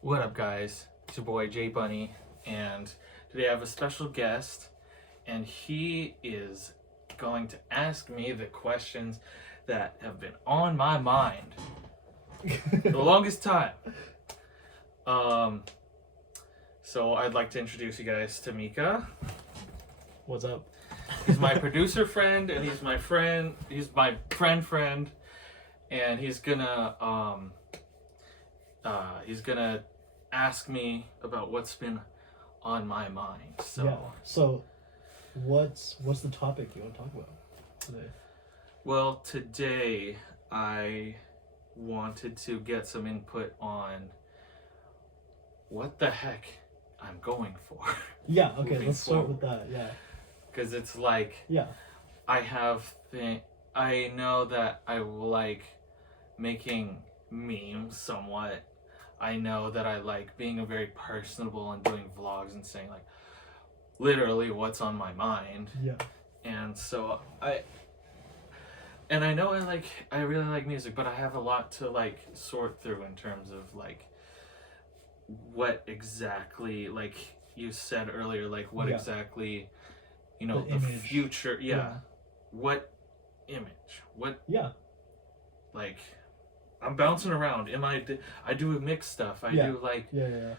What up, guys? It's your boy Jay Bunny, and today I have a special guest, and he is going to ask me the questions that have been on my mind the longest time. So I'd like to introduce you guys to Mika. What's up? He's my producer friend, and he's my friend. He's my friend, and he's gonna ask me about what's been on my mind. So, Yeah. So, what's the topic you want to talk about today? well, today I wanted to get some input on what the heck I'm going for. Yeah. Okay. Moving Let's start forward. with that. Yeah. Because it's like Yeah. I know that I like making memes somewhat. I know that I like being very personable and doing vlogs and saying like literally what's on my mind. Yeah. And so I know I really like music, but I have a lot to like sort through in terms of like what exactly, like you said earlier, like what Yeah. exactly, the image. future. Yeah. What image? What, Yeah. like, I'm bouncing around. I do mixed stuff. I Yeah. do like Yeah.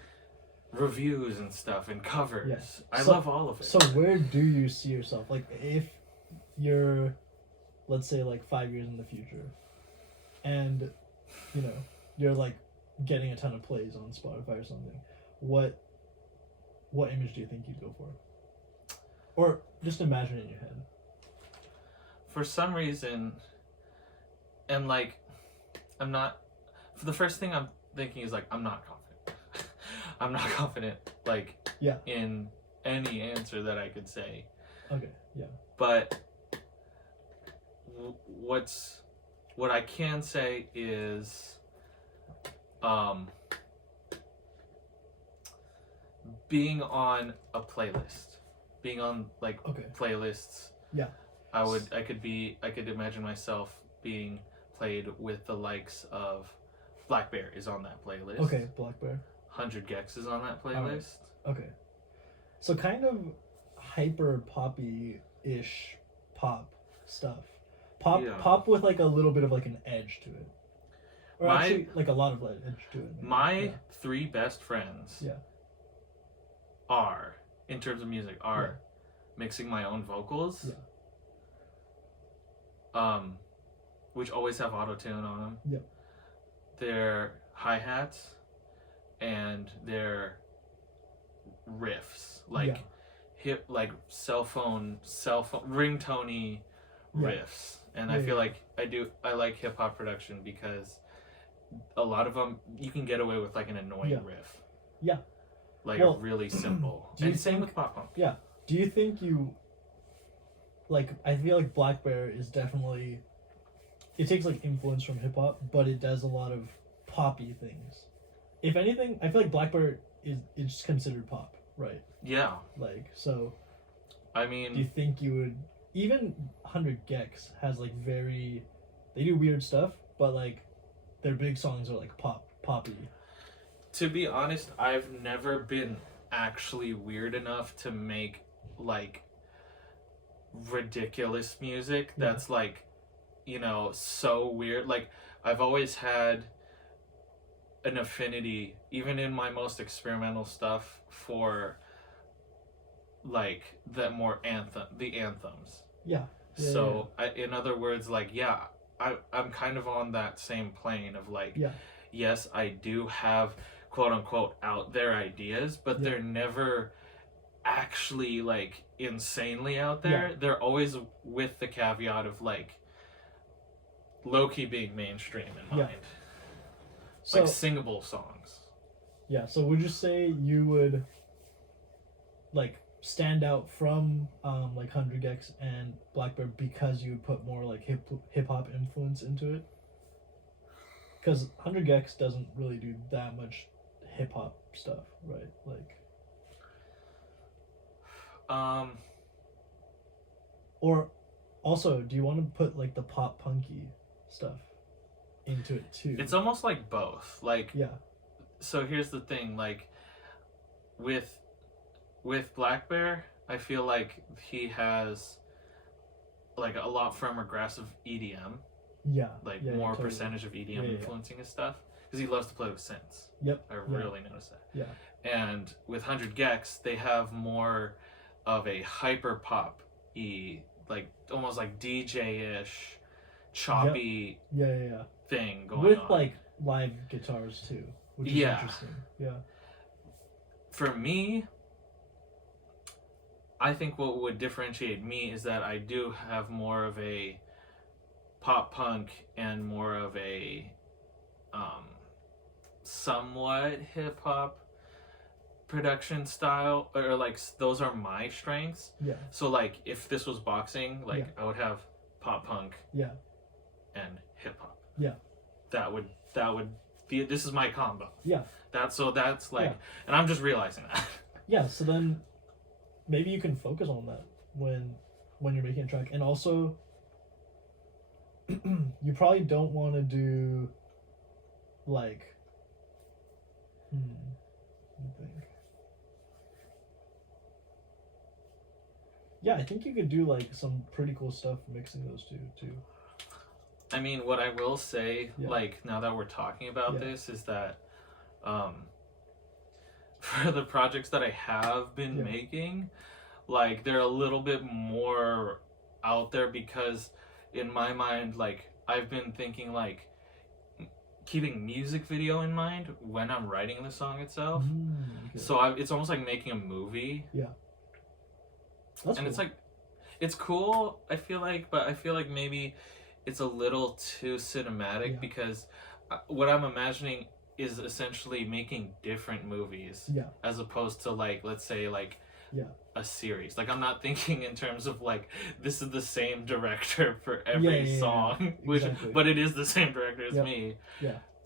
reviews and stuff and covers. Yeah. I So- love all of it. So where do you see yourself? Like, if you're, let's say, like 5 years in the future, and you're like getting a ton of plays on Spotify or something, what image do you think you'd go for? Or just imagine it in your head. For some reason, and like, I'm not. For the first thing I'm thinking is like, I'm not confident. I'm not confident, like, Yeah. in any answer that I could say. Okay. Yeah. But what I can say is, being on a playlist, being on like Okay. playlists. Yeah. I could imagine myself being played with the likes of Black Bear is on that playlist. Okay. Black Bear. 100 Gex is on that playlist. Okay. So kind of hyper poppy-ish pop stuff. Yeah. Pop with like a little bit of like an edge to it. Or My- actually like a lot of edge to it. maybe. My Yeah. three best friends Yeah. are, in terms of music, are mixing my own vocals. Yeah. Which always have auto-tune on them. Yep. Their hi-hats and their riffs, like hip, like cell phone ringtone-y Yeah. riffs. And Yeah, I feel yeah. like I like hip-hop production because a lot of them you can get away with like an annoying Yeah. riff. Yeah. Like Well, really simple. do you And same think- with pop punk. Yeah. Do you think you like? I feel like Black Bear is definitely. It takes like influence from hip hop, but it does a lot of poppy things. If anything, I feel like Black Bear is considered pop, right? Yeah. Like so. I Do you mean, think you would even 100 Gex has like very they do weird stuff, but like their big songs are like poppy. to be honest, I've never been actually weird enough to make like ridiculous music Yeah. that's like, so weird. Like, I've always had an affinity, even in my most experimental stuff, for like the anthems. Yeah. Yeah, So in other words, like, I'm kind of on that same plane of like, Yeah. yes, I do have quote unquote out there ideas, but Yeah. they're never actually like insanely out there. Yeah. They're always with the caveat of like low-key being mainstream in Yeah. mind. So Like singable songs. yeah, so would you say you would like stand out from like 100 Gex and Black Bear because you would put more like hip hop influence into it? Because 100 Gex doesn't really do that much hip hop stuff, right? Like, or also, do you want to put like the pop punky stuff into it too? It's almost like both. Like, yeah. so here's the thing, like with Black Bear, I feel like he has like a lot from aggressive EDM, Yeah. like Yeah, more totally. percentage of EDM Yeah, yeah. influencing his stuff because he loves to play with synths. Yep. I Yeah. really noticed that. Yeah. And with 100 Gex, they have more of a hyper pop like almost like DJ ish, choppy Yeah. thing going With on. like live guitars too, which is Yeah. interesting. Yeah. For me, I think what would differentiate me is that I do have more of a pop punk and more of a somewhat hip hop production style, or like those are my strengths. Yeah. So like if this was boxing, like I would have pop punk Yeah. and hip hop. Yeah. That would be, this is my combo. Yeah. That's like, and I'm just realizing that. Yeah, so then maybe you can focus on that when you're making a track. And also you probably don't want to do like let me think. Yeah, I think you could do like some pretty cool stuff mixing those two too. I mean, what I will say, like now that we're talking about this, is that for the projects that I have been making, like they're a little bit more out there because in my mind, like I've been thinking like keeping music video in mind when I'm writing the song itself. Okay. So it's almost like making a movie. Yeah. That's and cool. it's like, it's cool, I feel like, but I feel like maybe it's a little too cinematic because what I'm imagining is essentially making different movies as opposed to like, let's say like a series. Like I'm not thinking in terms of like this is the same director for every song, which but it is the same director as me.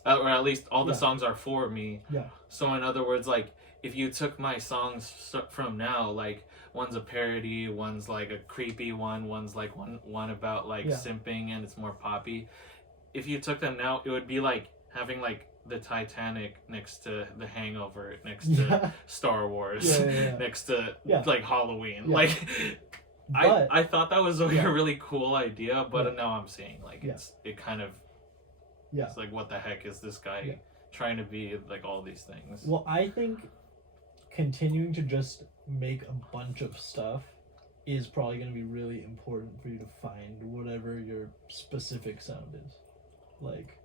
Or at least all the songs are for me. So in other words, like if you took my songs from now, like one's a parody, one's like a creepy one, one's like one about like simping and it's more poppy. If you took them now, it would be like having like the Titanic next to the Hangover, next to Star Wars, next to like Halloween. Like I thought that was a really cool idea, but now I'm seeing like it kind of it's like, what the heck is this guy trying to be, like all these things? Well, I think continuing to just make a bunch of stuff is probably going to be really important for you to find whatever your specific sound is. Like,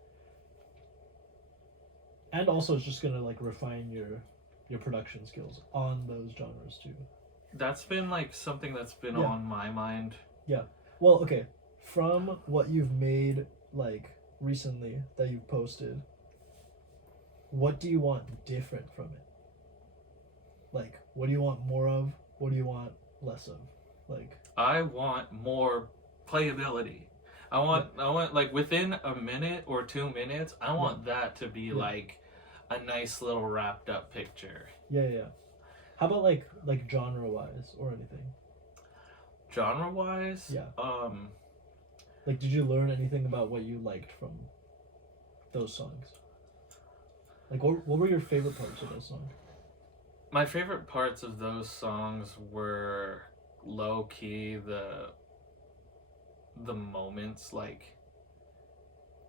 and also it's just going to like refine your production skills on those genres too. That's been like something that's been on my mind. Yeah. Well, okay. From what you've made like recently that you've posted, what do you want different from it? Like, what do you want more of? What do you want less of? Like, I want more playability. I want like within a minute or 2 minutes, I want that to be like a nice little wrapped up picture. Yeah. How about like genre wise or anything? Genre wise? Yeah. Like, did you learn anything about what you liked from those songs? Like, what were your favorite parts of those songs? My favorite parts of those songs were low key the moments, like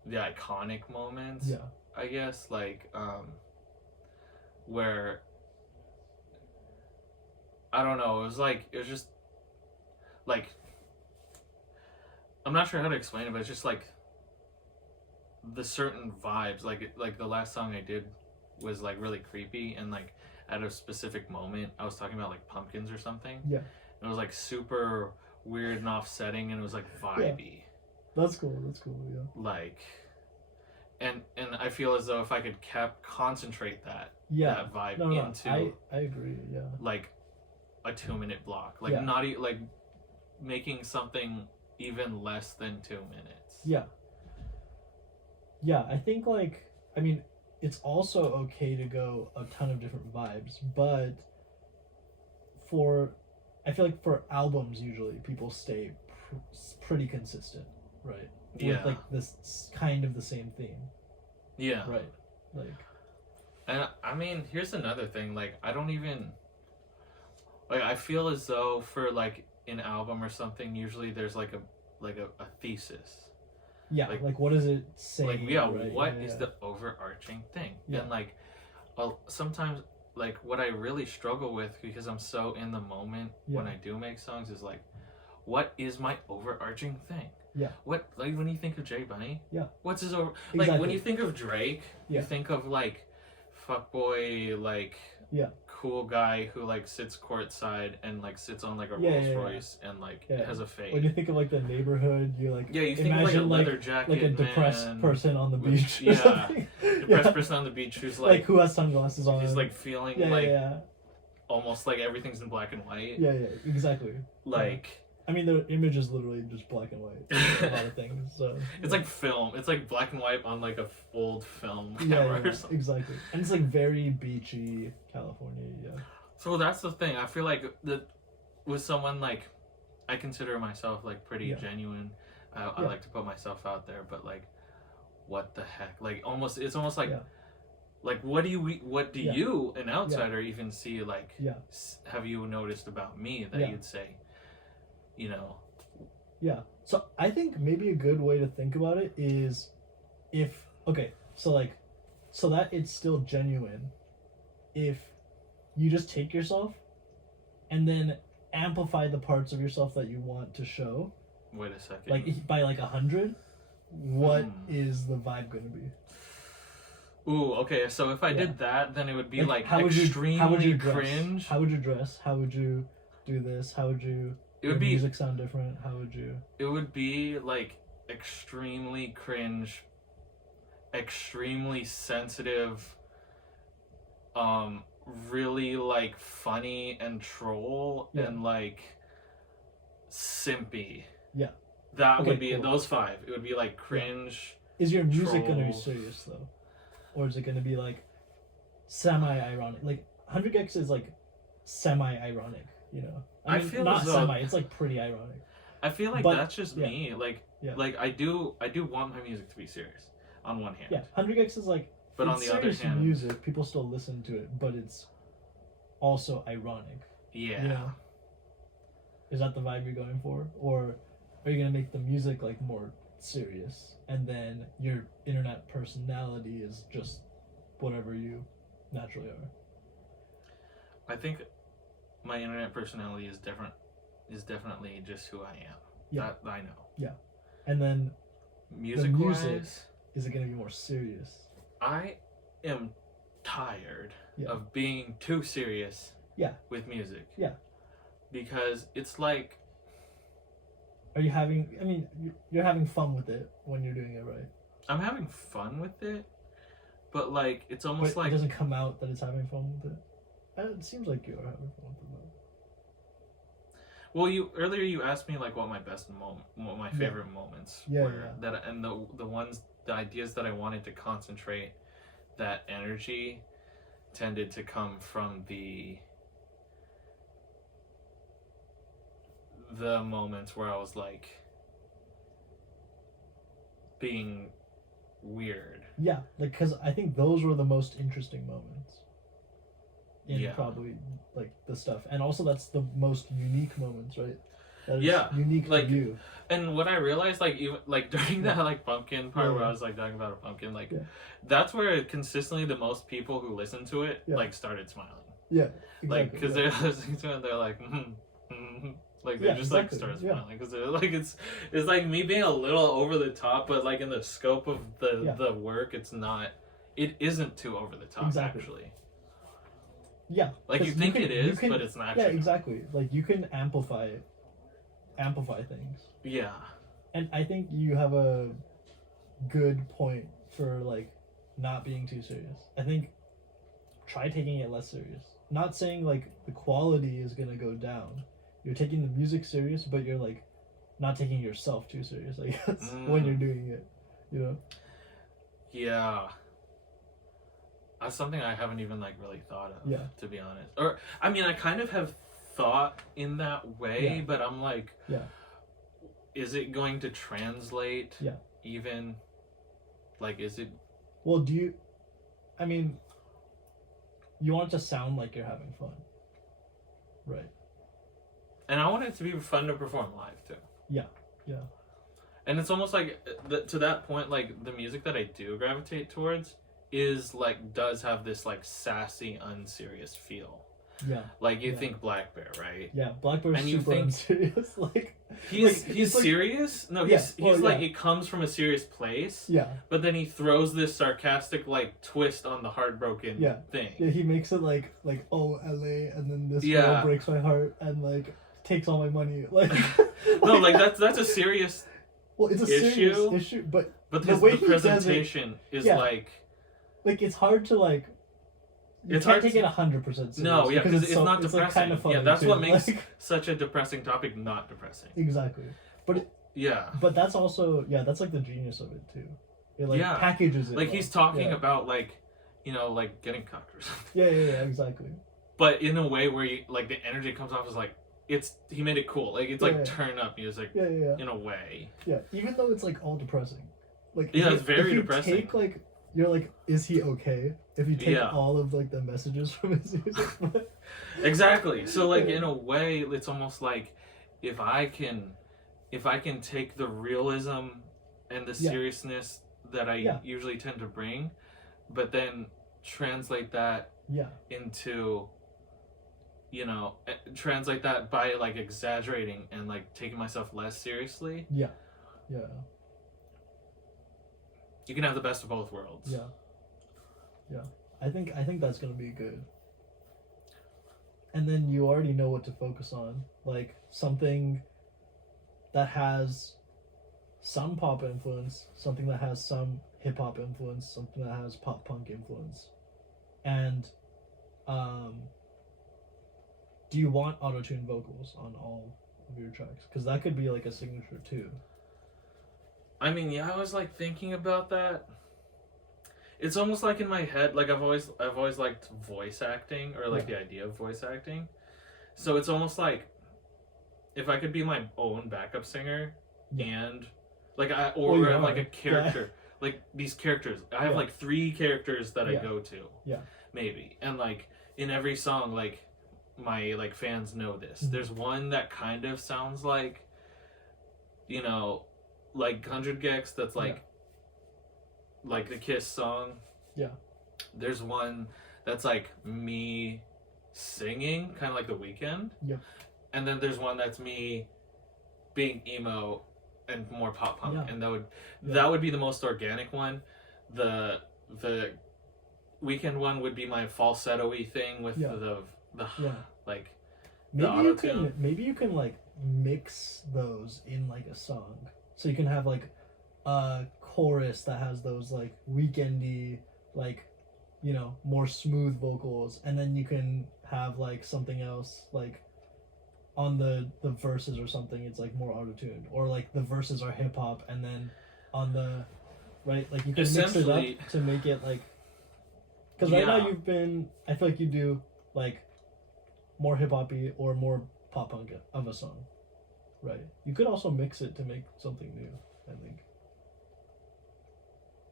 the iconic moments. Yeah. I guess like where I don't know, it was just like, I'm not sure how to explain it, but it's just like the certain vibes. Like the last song I did was like really creepy, and like at a specific moment I was talking about like pumpkins or something. Yeah. And it was like super weird and offsetting, and it was like vibey. Yeah. That's cool, yeah. Like, and I feel as though if I could concentrate that vibe into I agree, yeah. like a 2-minute block. Like not like making something even less than 2 minutes. Yeah, I think like, I mean, it's also okay to go a ton of different vibes, but I feel like for albums usually people stay pretty consistent, right? With like this kind of the same theme. Yeah. Right. Like, And I mean, here's another thing. Like, I don't even like. I feel as though for like an album or something, usually there's like a thesis. Yeah, like what does it say? Like, yeah, right? what is the overarching thing? Yeah. And like, sometimes like what I really struggle with because I'm so in the moment when I do make songs is like, what is my overarching thing? Yeah. What, like, when you think of J Bunny? Yeah. What's his over? Exactly. Like when you think of Drake, Yeah. you think of like fuckboy, like cool guy who like sits courtside and like sits on like a Rolls Royce and like has a fade. When you think of like the neighborhood, you like you think of like a leather jacket, like a depressed person on the beach. Depressed person on the beach who's like who has sunglasses on. He's like feeling almost like everything's in black and white. Yeah, exactly. Like. I mean, the image is literally just black and white. A lot of things. So it's like film. It's like black and white on like a old film camera or something. Exactly. And it's like very beachy California. Yeah. So that's the thing. I feel like with someone like, I consider myself like pretty genuine. I like to put myself out there, but like, what the heck? Like it's almost like. Like what do you an outsider even see? Like have you noticed about me that you'd say, you know? Yeah. So I think maybe a good way to think about it is so that it's still genuine if you just take yourself and then amplify the parts of yourself that you want to show. Wait a second. Like by like 100, what is the vibe going to be? Ooh, okay. So if I did that, then it would be like how would extremely you cringe. How would you dress? How would you do this? How would you? It would be music sound different. How would you? It would be like extremely cringe, extremely sensitive, really like funny and troll and like simpy. Yeah. That would be those 5. It would be like cringe. Is your music gonna be serious though? Or is it going to be like semi-ironic? Like 100 Gex is like semi-ironic, you know. I mean, feel not semi. It's like pretty ironic. I feel like that's just me. Like I do want my music to be serious. On one hand. Yeah, 100 Gex is like. But on the other hand, music people still listen to it, but it's also ironic. Yeah. You know? Is that the vibe you're going for, or are you gonna make the music like more serious, and then your internet personality is just whatever you naturally are? I think my internet personality is definitely just who I am. Yeah. That I know. Yeah. And then music wise, is it going to be more serious? I am tired of being too serious with music. Yeah. Because it's like, are you having, I mean, you're having fun with it when you're doing it, right? I'm having fun with it, but like, it's almost like... It doesn't come out that it's having fun with it? It seems like you're having fun with it. Well, earlier you asked me like what my best moment, what my favorite moments were. That, and the ideas that I wanted to concentrate that energy tended to come from the moments where I was like being weird. Yeah, like, because I think those were the most interesting moments in probably like the stuff, and also that's the most unique moments, right? That is unique like, to you. And what I realized, like, even like during that like pumpkin part where I was like talking about a pumpkin, like that's where consistently the most people who listened to it like started smiling. Yeah, exactly. Like, because they're listening to it, and they're like, like they just like start smiling because they're like it's like me being a little over the top, but like in the scope of the work, it isn't too over the top actually. Yeah, like you think it is, but it's not. Yeah, exactly. Like you can amplify things. Yeah. And I think you have a good point for like not being too serious. I think try taking it less serious. Not saying like the quality is gonna go down. You're taking the music serious, but you're like not taking yourself too serious, I guess, when you're doing it. You know? Yeah. That's something I haven't even like really thought of, to be honest. Or I mean, I kind of have thought in that way, but I'm like, is it going to translate? Even, like, is it? Well, I mean, you want it to sound like you're having fun. Right. And I want it to be fun to perform live too. Yeah. And it's almost like to that point, like the music that I do gravitate towards is like does have this like sassy, unserious feel. Yeah. Like you think Black Bear, right? Yeah, Black Bear's And you super think- unserious. Like He's like- serious. No, Yeah, he's well, like yeah. it comes from a serious place. yeah, But then he throws this sarcastic like twist on the heartbroken Yeah. thing. yeah, he makes it like oh LA, and then this Yeah. girl breaks my heart and like takes all my money. Like No, like that's a serious. well, it's a serious issue, issue, but But The the way he does it- presentation is yeah. like it's hard to like. You It's can't hard take to- it 100% serious. no, yeah, because it's not it's, depressing. like, kind of funny yeah, that's too. what makes like, such a depressing topic not depressing. exactly. Yeah, But that's also that's like the genius of it too. It like Yeah. packages it. like well. he's talking Yeah. about like like getting cocked or something, Yeah, exactly. but in a way where you, like the energy comes off as like he made it cool. Like it's like Yeah. turn up music Yeah. in a way. Yeah, even though it's like all depressing. Like Yeah, if it's very if you depressing. Take like you're like, is he okay? If you take Yeah. all of like the messages from his music. Exactly. So like Yeah. in a way, it's almost like if I can take the realism and the Yeah. seriousness that I Yeah. usually tend to bring, but then translate that yeah, into translate that by like exaggerating and like taking myself less seriously, yeah, you can have the best of both worlds. yeah. I think that's gonna be good. And then you already know what to focus on, like something that has some pop influence, something that has some hip hop influence, something that has pop punk influence, and do you want auto-tune vocals on all of your tracks? Because that could be like a signature too. I mean, yeah, I was like thinking about that. It's almost like in my head, like I've always liked voice acting, or like Yeah. the idea of voice acting. So it's almost like if I could be my own backup singer, Yeah. and like Well, you I'm like are. a character, like these characters. I have Yeah. like 3 characters that I Yeah. go to. Yeah. Maybe. And like in every song, like my like fans know this. Mhm. There's one that kind of sounds like like 100 Gex, that's like the Kiss song. Yeah. There's one that's like me singing, kind of like The Weeknd. Yeah. And then there's one that's me being emo and more pop punk, Yeah. and Yeah. that would be the most organic one. The Weeknd one would be my falsetto-y thing with Yeah. the Yeah. like Maybe auto-tune. maybe you can like mix those in like a song, so you can have like a chorus that has those like weekendy, like more smooth vocals, and then you can have like something else like on the verses or something, it's like more auto-tuned, or like the verses are hip-hop, and then on the like you can mix it Essentially- up to make it like, because right now Yeah. I feel like you do like more hip-hoppy or more pop punk of a song, right? You could also mix it to make something new, I think.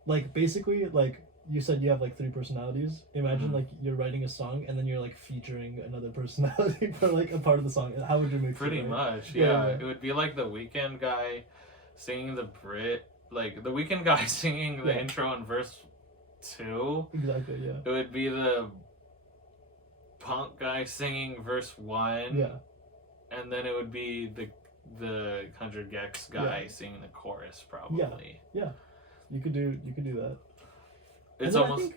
Like basically, like you said, you have like 3 personalities. Imagine Mhm. like you're writing a song and then you're like featuring another personality for like a part of the song. How would you mix Pretty it? Right? much, Yeah, yeah. yeah. It would be like the Weeknd guy singing the Brit, like the Weeknd guy singing the Yeah. intro in verse 2. Exactly. Yeah. It would be the punk guy singing verse 1. Yeah. And then it would be the 100 Gex guy singing the chorus, probably. You could do that. It's And then I almost think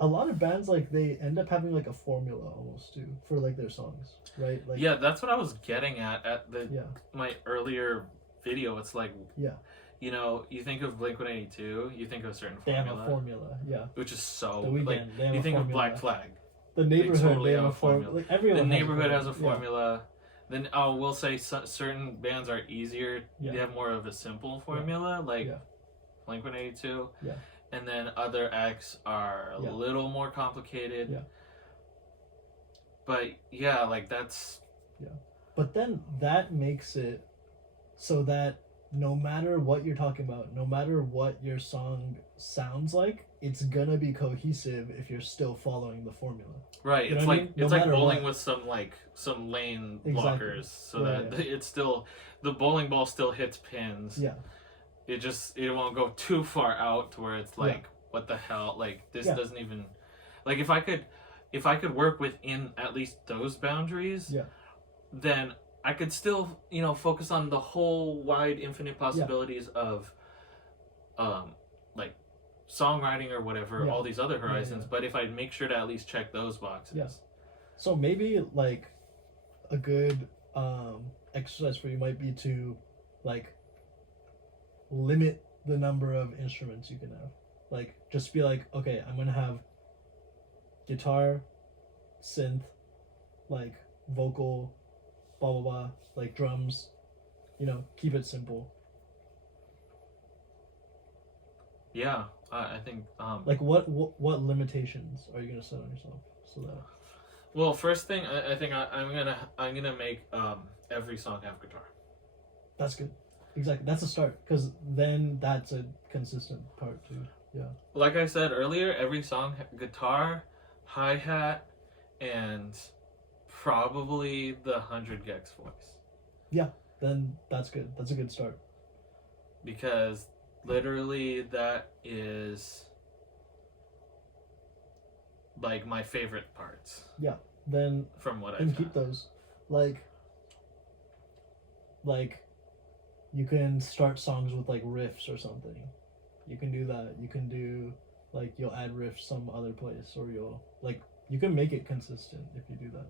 a lot of bands like they end up having like a formula almost too for like their songs, right? Like yeah. That's what I was getting at the yeah, my earlier video. It's like Yeah. you think of Blink-182, you think of a certain they formula, have a formula. Yeah. which is so The Weeknd, like they have you a think of formula. Black Flag. The Neighborhood, totally they have have a a formula. formula. Like everyone. The Neighborhood has a Yeah. formula. Then we'll say certain bands are easier. Yeah. They have more of a simple formula, like Yeah. Blink-182. Yeah. And then other acts are a Yeah. little more complicated. Yeah. But yeah, like that's But then that makes it so that no matter what you're talking about, no matter what your song sounds like, it's gonna be cohesive if you're still following the formula. Right. You know It's what I like mean? No it's like matter bowling what. with some lane Exactly. blockers so Right, that it's still the bowling ball still hits pins. yeah. It won't go too far out to where it's Yeah. like what the hell, like this Yeah. doesn't even, like if I could work within at least those boundaries, Yeah. then I could still, focus on the whole wide infinite possibilities of like songwriting or whatever, Yeah. all these other horizons. Yeah. But if I make sure to at least check those boxes. Yeah. So maybe like a good exercise for you might be to like limit the number of instruments you can have. Like just be like, okay, I'm gonna have guitar, synth, like vocal, blah blah blah, like drums. Keep it simple. Yeah, I think. Like what limitations are you gonna set on yourself so that? Well, first thing, I think I'm gonna make every song have guitar. That's good. Exactly. That's a start because then that's a consistent part too. Yeah. Like I said earlier, every song guitar, hi hat, and probably the 100 gex voice. Then that's good. That's a good start. Because literally that is like my favorite parts. Then from what I've and keep had. those. Like you can start songs with like riffs or something. You can do that. You can do like you'll add riffs some other place or you can make it consistent if you do that.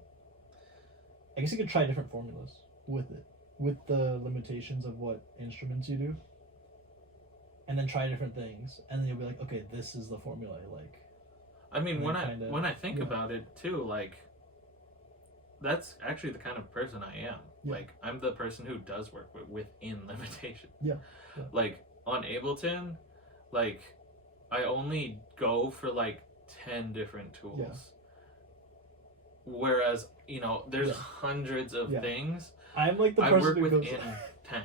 I guess you could try different formulas with it, with the limitations of what instruments you do. And then try different things, and then you'll be like, okay, this is the formula I like. I mean, when kinda, I think about it too, like that's actually the kind of person I am. Yeah. Like I'm the person who does work within limitation. Yeah. Like on Ableton, like I only go for like 10 different tools. Yeah. Whereas, there's hundreds of things. I'm like the I person work who goes within 10.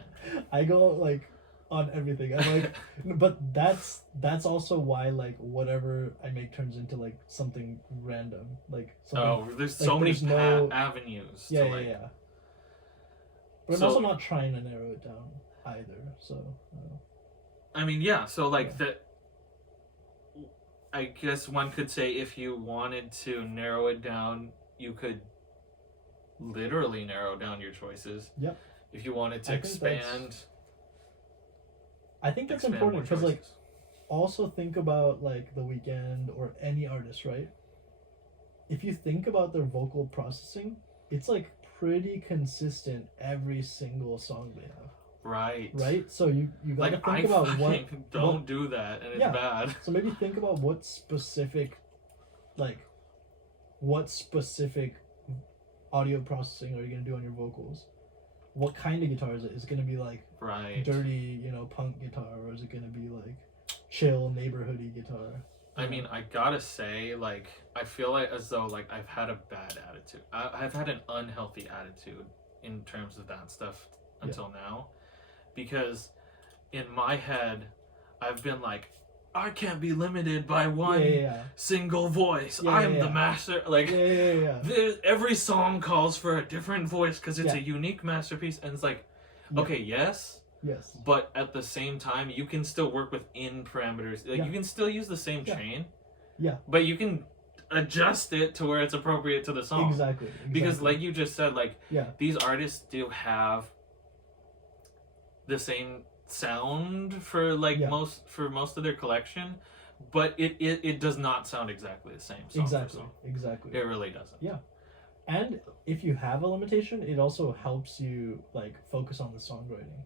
I go like on everything. I'm like but that's also why like whatever I make turns into like something random. Like something, there's like, so many there's no avenues. Yeah, to, yeah, like, yeah. But I'm also not trying to narrow it down either. So I mean, yeah, so like I guess one could say if you wanted to narrow it down, you could literally narrow down your choices. Yep. If you wanted to expand. I think that's important because like also think about like The Weeknd or any artist, right? If you think about their vocal processing, it's like pretty consistent every single song they have. Right? So you gotta think about what do that and it's bad. So maybe think about what specific audio processing are you gonna do on your vocals? What kind of guitar is it? Is it gonna be like dirty, punk guitar, or is it gonna be like chill neighborhoody guitar? I mean, I gotta say, like, I feel like as though like I've had a bad attitude. I've had an unhealthy attitude in terms of that stuff until now, because in my head, I've been like, I can't be limited by one single voice. I'm the master. Like, every song calls for a different voice because it's a unique masterpiece, and it's like, okay, yes, but at the same time, you can still work within parameters. Like, you can still use the same chain, but you can adjust it to where it's appropriate to the song. Exactly. Because, like you just said, like these artists do have the same sound for like most of their collection, but it does not sound exactly the same song exactly it really doesn't. And if you have a limitation, it also helps you like focus on the songwriting.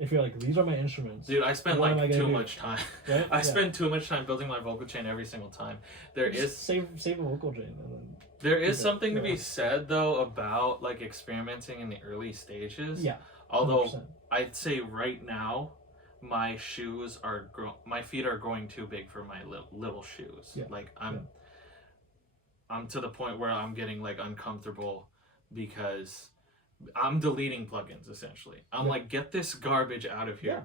If you're like, these are my instruments, dude, I spend like too much time. Right? I spend too much time building my vocal chain every single time. Save a vocal chain and then there is something to be said though about like experimenting in the early stages. Although 100%. I'd say right now, my shoes are my feet are growing too big for my little shoes. Like I'm to the point where I'm getting like uncomfortable because I'm deleting plugins essentially. I'm like, get this garbage out of here.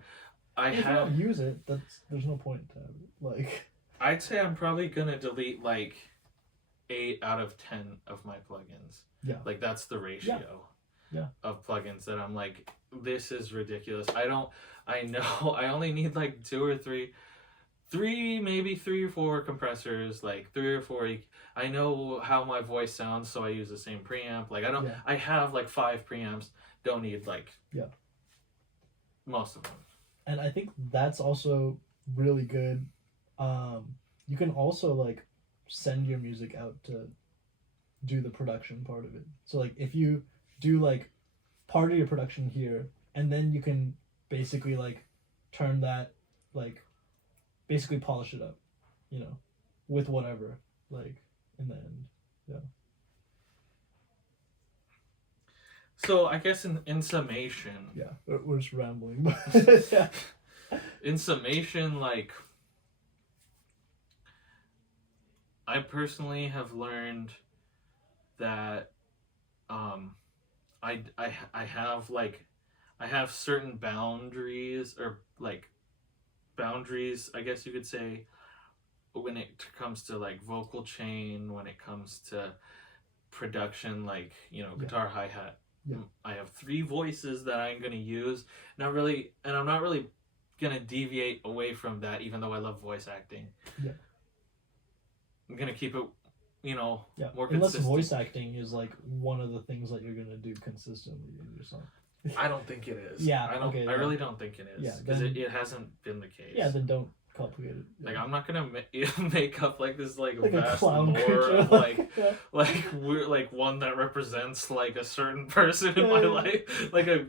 If you don't use it, there's no point to have it. Like I'd say I'm probably gonna delete like 8 out of 10 of my plugins. Yeah. Like that's the ratio. Yeah. Of plugins that I'm like, this is ridiculous. I know I only need like 2 or 3, maybe 3 or 4 compressors, like 3 or 4. I know how my voice sounds, so I use the same preamp. Like I have like 5 preamps. Don't need like most of them. And I think that's also really good. You can also like send your music out to do the production part of it. So like if you do like part of your production here, and then you can basically like turn that, like basically polish it up, you know, with whatever, like in the end. So I guess in summation, we're just rambling, but yeah. In summation, like I personally have learned that I have certain boundaries, or like boundaries, I guess you could say, when it comes to like vocal chain, when it comes to production, like, you know, guitar, hi-hat. I have 3 voices that I'm gonna use. I'm not really gonna deviate away from that, even though I love voice acting. I'm gonna keep it, you know, more unless consistent. voice acting is like one of the things that you're gonna do consistently in your song. I don't think it is. I really don't think it is. Because it hasn't been the case. Yeah, then don't complicate it. Like I'm not gonna make up like this like a vast clown lore creature, of like we're like one that represents like a certain person in my life, like a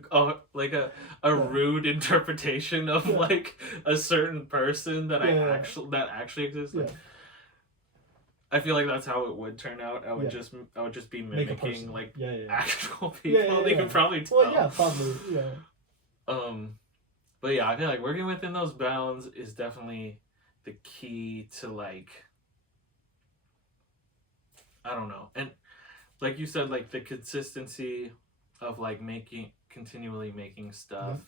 rude interpretation of like a certain person that actually exists. Like, I feel like that's how it would turn out. I would just be mimicking like actual people. They could probably tell. Well, probably. But yeah, I feel like working within those bounds is definitely the key to like, I don't know. And like you said, like the consistency of like continually making stuff.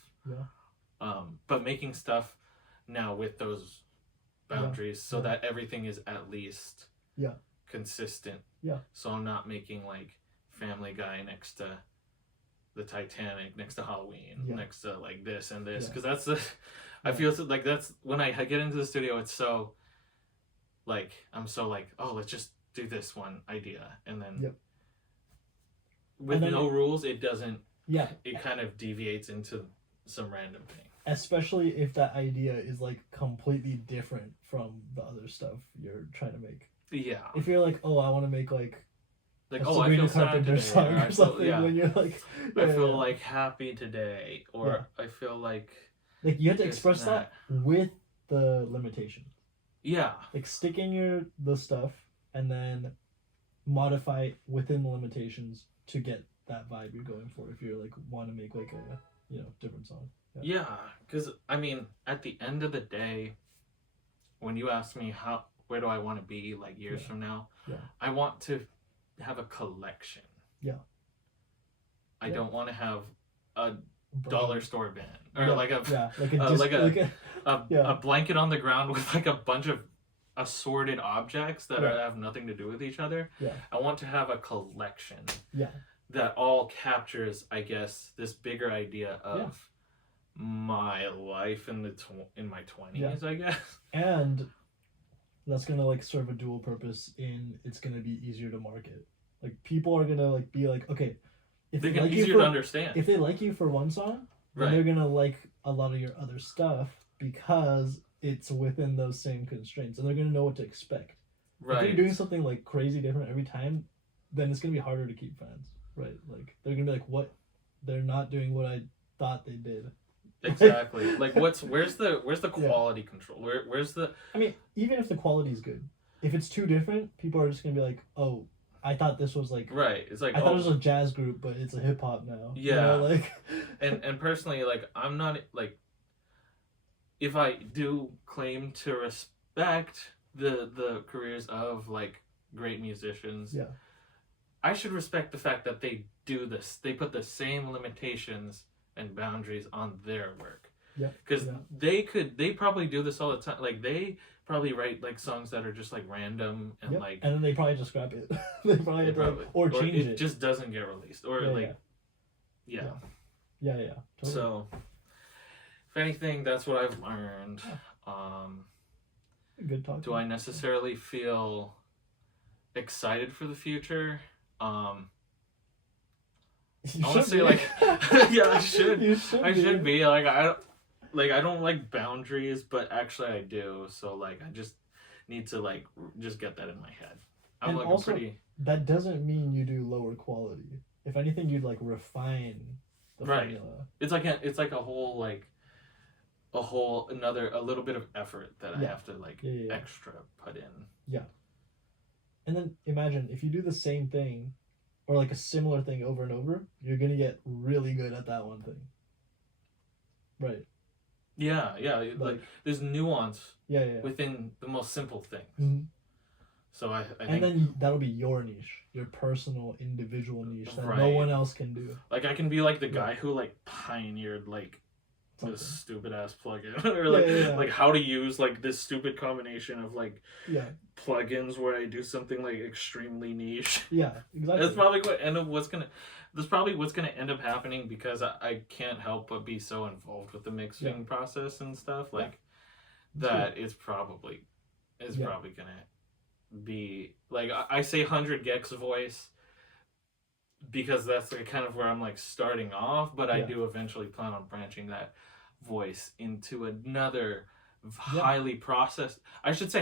But making stuff now with those boundaries so that everything is at least consistent. So I'm not making like Family Guy next to the Titanic, next to Halloween, next to like this and this, because that's the I feel like that's when I get into the studio, it's so like I'm so like, oh, let's just do this one idea, and then with no rules, it doesn't it kind of deviates into some random thing, especially if that idea is like completely different from the other stuff you're trying to make. If you're like, oh, I want to make like oh, I feel sad today, song or something, when you're like, I feel like happy today, or I feel like you have to express that with the limitation. Like stick in the stuff and then modify within the limitations to get that vibe you're going for. If you're like want to make like a different song. Because I mean, at the end of the day, when you ask me where do I want to be like years from now, I want to have a collection. I don't want to have a dollar store bin or like a blanket on the ground with like a bunch of assorted objects that have nothing to do with each other. I want to have a collection that all captures, I guess, this bigger idea of my life in my 20s, I guess. And that's gonna like serve a dual purpose in it's gonna be easier to market. Like people are gonna like be like, okay, if they like easier to understand. If they like you for one song, then they're gonna like a lot of your other stuff because it's within those same constraints, and they're gonna know what to expect. If you're doing something like crazy different every time, then it's gonna be harder to keep fans, right? Like they're gonna be like, what? They're not doing what I thought they did. Exactly. Like where's the quality control? Where's the I mean, even if the quality is good, if it's too different, people are just gonna be like, oh, I thought this was like it's like I thought it was a jazz group, but it's a hip hop now. Like and personally, like I'm not like, if I do claim to respect the careers of like great musicians, I should respect the fact that they do this. They put the same limitations and boundaries on their work, because they probably do this all the time. Like they probably write like songs that are just like random and Yep. like And then they probably just scrap it. They probably, have to, like, or change it it. just doesn't get released or Yeah, like yeah. yeah. Yeah. Totally. So if anything, that's what I've learned. Good talk. Do I necessarily feel excited for the future? I want to say like yeah, I should. I should be like I don't like boundaries, but actually I do. So like I just need to like just get that in my head. I'm and like also, pretty. That doesn't mean you do lower quality. If anything, you'd like refine the Right. formula. It's like a whole a little bit of effort that I have to like extra put in. Yeah. And then imagine if you do the same thing or like a similar thing over and over, you're gonna get really good at that one thing. Right. Yeah. Like there's nuance Yeah. within the most simple things. Mm-hmm. So I think, and then that'll be your niche, your personal individual niche that no one else can do. Like I can be like the guy who like pioneered like this stupid ass plugin or like how to use like this stupid combination of like plugins where I do something like extremely niche. Yeah, exactly. That's probably what's gonna end up happening because I can't help but be so involved with the mixing process and stuff like that. It's probably gonna be like I say 100 gex voice because that's like kind of where I'm like starting off, but I do eventually plan on branching that voice into another highly processed voice.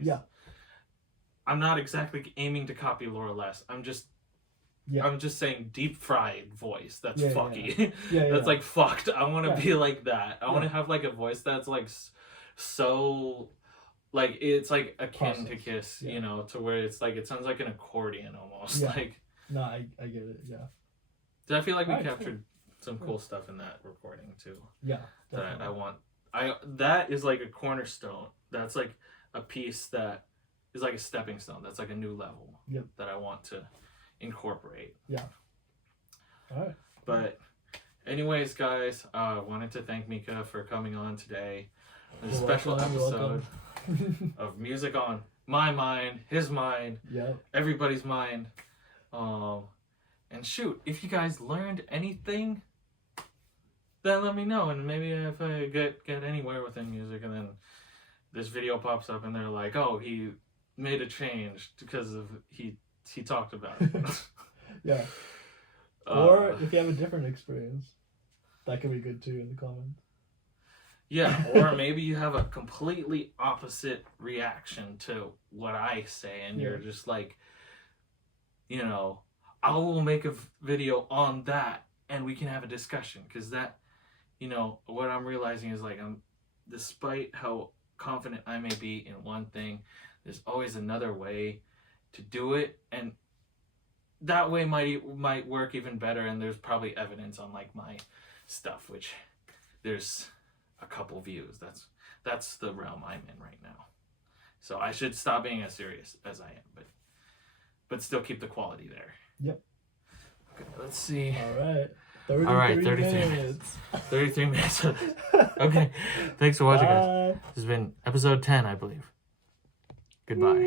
Yeah. I'm not exactly aiming to copy Laura Less. I'm just saying deep fried voice. That's fucky. That's like fucked. I want to be like that. I want to have like a voice that's like so like it's like akin to Kiss, you know, to where it's like it sounds like an accordion almost. Like no, I get it. Yeah. Did I feel like we captured some cool stuff in that recording too? Yeah. That that is like a cornerstone. That's like a piece that is like a stepping stone. That's like a new level that I want to incorporate. Yeah. All right. But anyways, guys, wanted to thank Mika for coming on today. A special episode of music on my mind, his mind, everybody's mind. And shoot, if you guys learned anything, then let me know. And maybe if I get anywhere within music, and then this video pops up, and they're like, "Oh, he made a change because of he talked about it." Yeah. Or if you have a different experience, that could be good too in the comments. Yeah, or maybe you have a completely opposite reaction to what I say, and you're just like, you know, I will make a video on that, and we can have a discussion, because that, you know, what I'm realizing is like despite how confident I may be in one thing, there's always another way to do it, and that way might work even better. And there's probably evidence on like my stuff, which there's a couple views. That's the realm I'm in right now. So I should stop being as serious as I am, but still keep the quality there. Yep. Okay, let's see. All right. 33 minutes. 33 minutes. Okay. Thanks for watching, guys. This has been episode 10, I believe. Goodbye.